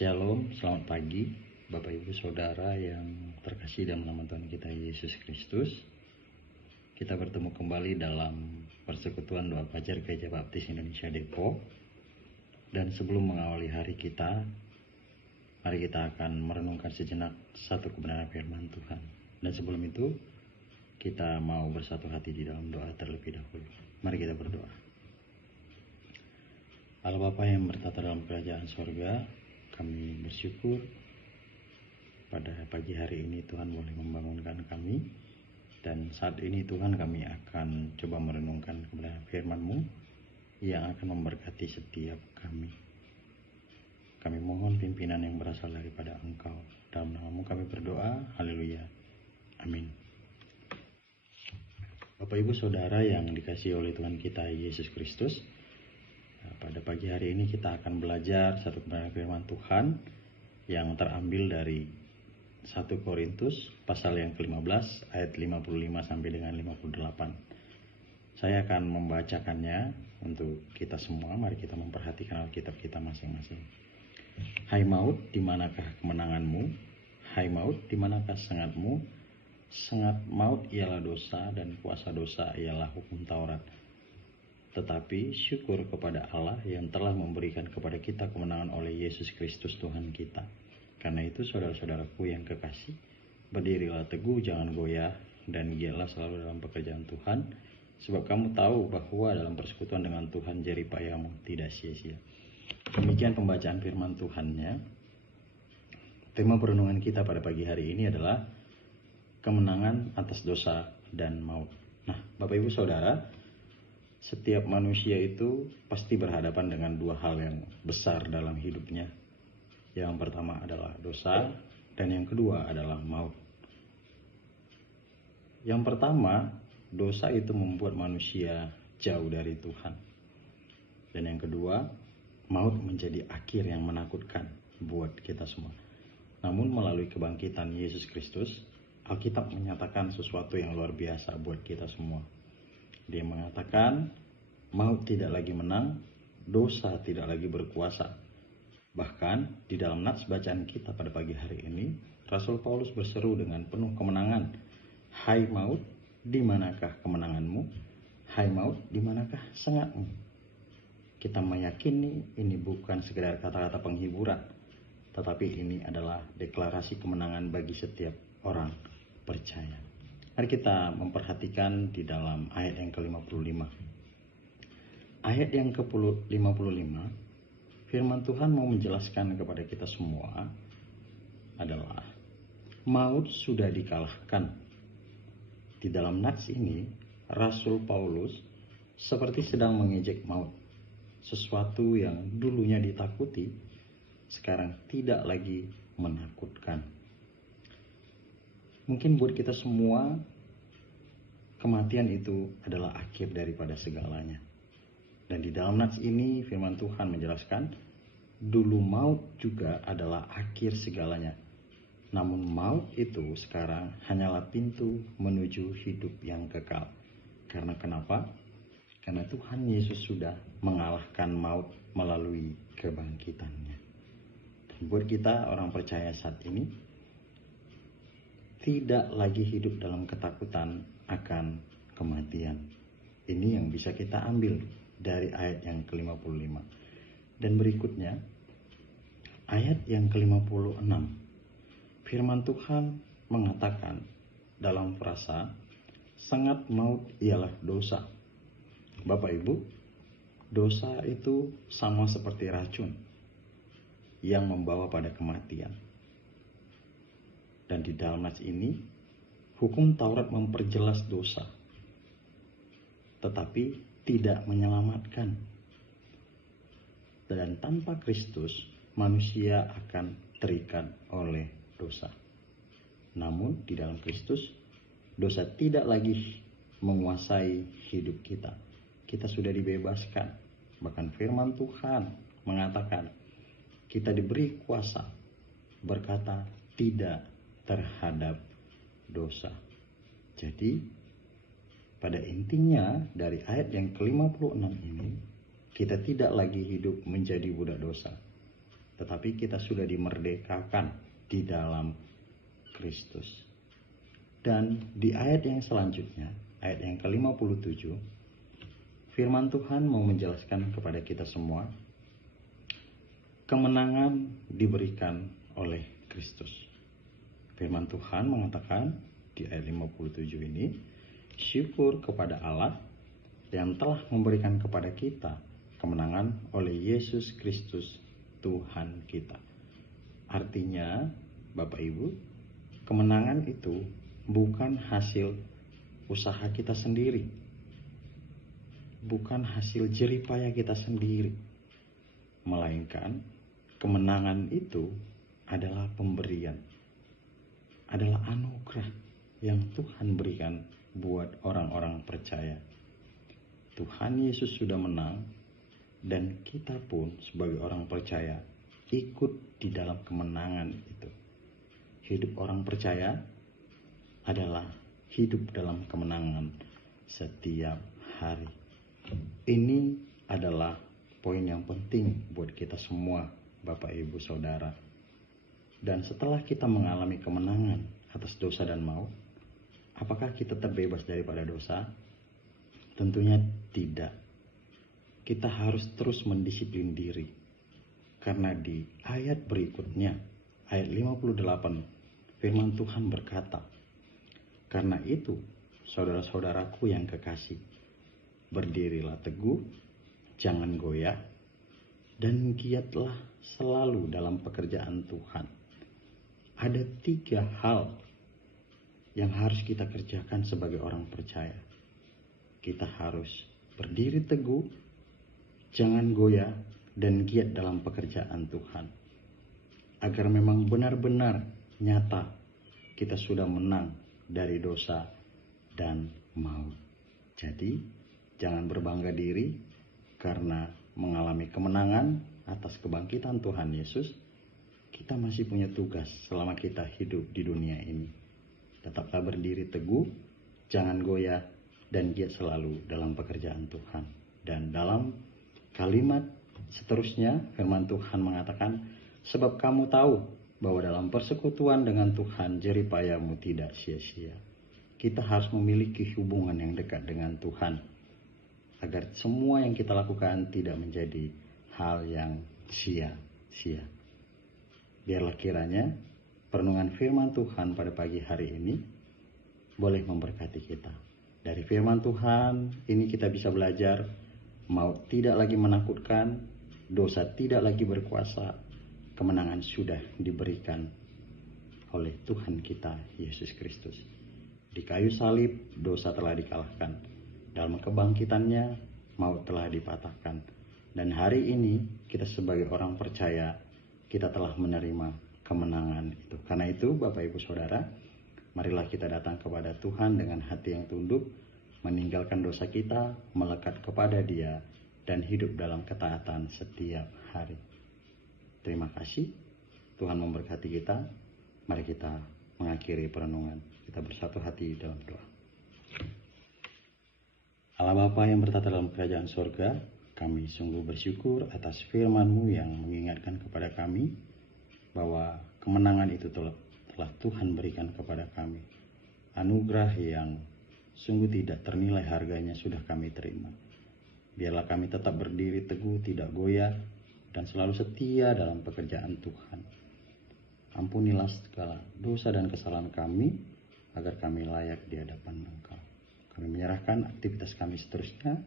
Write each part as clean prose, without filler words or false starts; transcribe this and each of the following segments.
Shalom, selamat pagi Bapak Ibu Saudara yang terkasih dalam nama Tuhan kita Yesus Kristus. Kita bertemu kembali dalam persekutuan doa fajar Gereja Baptis Indonesia Depok. Dan sebelum mengawali hari kita, mari kita akan merenungkan sejenak satu kebenaran firman Tuhan. Dan sebelum itu, kita mau bersatu hati di dalam doa terlebih dahulu. Mari kita berdoa. Allah Bapa yang bertata dalam kerajaan sorga, kami bersyukur pada pagi hari ini Tuhan boleh membangunkan kami. Dan saat ini Tuhan kami akan coba merenungkan kebenaran firman-Mu yang akan memberkati setiap kami. Kami mohon pimpinan yang berasal daripada Engkau. Dalam nama-Mu kami berdoa, haleluya, amin. Bapak Ibu Saudara yang dikasihi oleh Tuhan kita Yesus Kristus, pada pagi hari ini kita akan belajar satu kebenaran firman Tuhan yang terambil dari 1 Korintus pasal yang ke-15 ayat 55 sampai dengan 58. Saya akan membacakannya untuk kita semua. Mari kita memperhatikan Alkitab kita masing-masing. Hai maut, di manakah kemenanganmu? Hai maut, di manakah sengatmu? Sengat maut ialah dosa dan kuasa dosa ialah hukum Taurat. Tetapi syukur kepada Allah yang telah memberikan kepada kita kemenangan oleh Yesus Kristus Tuhan kita. Karena itu saudara-saudaraku yang kekasih, berdirilah teguh, jangan goyah, dan giatlah selalu dalam pekerjaan Tuhan. Sebab kamu tahu bahwa dalam persekutuan dengan Tuhan jeripayamu tidak sia-sia. Demikian pembacaan firman Tuhannya. Tema perenungan kita pada pagi hari ini adalah kemenangan atas dosa dan maut. Nah, Bapak Ibu Saudara, setiap manusia itu pasti berhadapan dengan dua hal yang besar dalam hidupnya. Yang pertama adalah dosa, dan yang kedua adalah maut. Yang pertama, dosa itu membuat manusia jauh dari Tuhan. Dan yang kedua, maut menjadi akhir yang menakutkan buat kita semua. Namun melalui kebangkitan Yesus Kristus, Alkitab menyatakan sesuatu yang luar biasa buat kita semua. Dia mengatakan maut tidak lagi menang, dosa tidak lagi berkuasa. Bahkan di dalam nats bacaan kita pada pagi hari ini, Rasul Paulus berseru dengan penuh kemenangan, hai maut, di manakah kemenanganmu? Hai maut, di manakah sengatmu? Kita meyakini ini bukan sekedar kata-kata penghiburan, tetapi ini adalah deklarasi kemenangan bagi setiap orang percaya. Mari kita memperhatikan di dalam ayat yang ke-55. Ayat yang ke-55, firman Tuhan mau menjelaskan kepada kita semua adalah maut sudah dikalahkan. Di dalam nats ini, Rasul Paulus seperti sedang mengejek maut. Sesuatu yang dulunya ditakuti, sekarang tidak lagi menakutkan. Mungkin buat kita semua, kematian itu adalah akhir daripada segalanya. Dan di dalam nats ini firman Tuhan menjelaskan, dulu maut juga adalah akhir segalanya. Namun maut itu sekarang hanyalah pintu menuju hidup yang kekal. Karena kenapa? Karena Tuhan Yesus sudah mengalahkan maut melalui kebangkitannya. Dan buat kita orang percaya saat ini, tidak lagi hidup dalam ketakutan akan kematian. Ini yang bisa kita ambil dari ayat yang ke-55. Dan berikutnya, ayat yang ke-56. Firman Tuhan mengatakan dalam frasa, sengat maut ialah dosa. Bapak Ibu, dosa itu sama seperti racun yang membawa pada kematian. Dan di dalam nats ini, hukum Taurat memperjelas dosa, tetapi tidak menyelamatkan. Dan tanpa Kristus, manusia akan terikat oleh dosa. Namun di dalam Kristus, dosa tidak lagi menguasai hidup kita. Kita sudah dibebaskan. Bahkan firman Tuhan mengatakan, kita diberi kuasa berkata tidak terhadap dosa. Jadi pada intinya dari ayat yang ke-56 ini, kita tidak lagi hidup menjadi budak dosa, tetapi kita sudah dimerdekakan di dalam Kristus. Dan di ayat yang selanjutnya, ayat yang ke-57, firman Tuhan mau menjelaskan kepada kita semua, kemenangan diberikan oleh Kristus. Firman Tuhan mengatakan di ayat 57 ini, syukur kepada Allah yang telah memberikan kepada kita kemenangan oleh Yesus Kristus Tuhan kita. Artinya, Bapak Ibu, kemenangan itu bukan hasil usaha kita sendiri, bukan hasil jeripaya kita sendiri, melainkan kemenangan itu adalah pemberian, adalah anugerah yang Tuhan berikan buat orang-orang percaya. Tuhan Yesus sudah menang, dan kita pun sebagai orang percaya ikut di dalam kemenangan itu. Hidup orang percaya adalah hidup dalam kemenangan setiap hari. Ini adalah poin yang penting buat kita semua, Bapak Ibu Saudara. Dan setelah kita mengalami kemenangan atas dosa dan maut, apakah kita terbebas daripada dosa? Tentunya tidak. Kita harus terus mendisiplin diri. Karena di ayat berikutnya, ayat 58, firman Tuhan berkata, karena itu, saudara-saudaraku yang kekasih, berdirilah teguh, jangan goyah, dan giatlah selalu dalam pekerjaan Tuhan. Ada 3 hal yang harus kita kerjakan sebagai orang percaya. Kita harus berdiri teguh, jangan goyah, dan giat dalam pekerjaan Tuhan. Agar memang benar-benar nyata kita sudah menang dari dosa dan maut. Jadi, jangan berbangga diri karena mengalami kemenangan atas kebangkitan Tuhan Yesus. Kita masih punya tugas selama kita hidup di dunia ini. Tetaplah berdiri teguh, jangan goyah, dan giat selalu dalam pekerjaan Tuhan. Dan dalam kalimat seterusnya, firman Tuhan mengatakan, sebab kamu tahu bahwa dalam persekutuan dengan Tuhan jeripayamu tidak sia-sia. Kita harus memiliki hubungan yang dekat dengan Tuhan, agar semua yang kita lakukan tidak menjadi hal yang sia-sia. Biarlah kiranya perenungan firman Tuhan pada pagi hari ini boleh memberkati kita. Dari firman Tuhan ini kita bisa belajar, maut tidak lagi menakutkan, dosa tidak lagi berkuasa, kemenangan sudah diberikan oleh Tuhan kita Yesus Kristus. Di kayu salib dosa telah dikalahkan, dalam kebangkitannya maut telah dipatahkan. Dan hari ini kita sebagai orang percaya, kita telah menerima kemenangan itu. Karena itu Bapak Ibu Saudara, marilah kita datang kepada Tuhan dengan hati yang tunduk, meninggalkan dosa kita, melekat kepada Dia, dan hidup dalam ketaatan setiap hari. Terima kasih. Tuhan memberkati kita. Mari kita mengakhiri perenungan. Kita bersatu hati dalam doa. Allah Bapa yang bertata dalam kerajaan sorga, kami sungguh bersyukur atas firman-Mu yang mengingatkan kepada kami bahwa kemenangan itu telah Tuhan berikan kepada kami. Anugerah yang sungguh tidak ternilai harganya sudah kami terima. Biarlah kami tetap berdiri teguh, tidak goyah, dan selalu setia dalam pekerjaan Tuhan. Ampunilah segala dosa dan kesalahan kami, agar kami layak di hadapan Engkau. Kami menyerahkan aktivitas kami seterusnya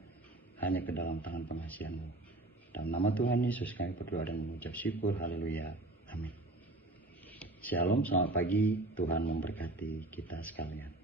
hanya ke dalam tangan pengasihan-Mu. Dalam nama Tuhan Yesus kami berdoa dan mengucap syukur. Haleluya. Amin. Shalom, selamat pagi. Tuhan memberkati kita sekalian.